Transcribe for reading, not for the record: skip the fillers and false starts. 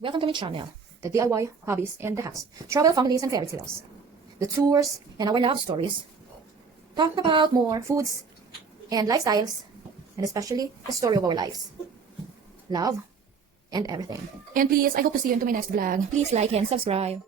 Welcome to my channel, the DIY, hobbies, and the hacks, travel, families, and fairy tales, the tours, and our love stories. Talk about more foods and lifestyles, and especially the story of our lives, love, and everything. And please, I hope to see you into my next vlog. Please like and subscribe.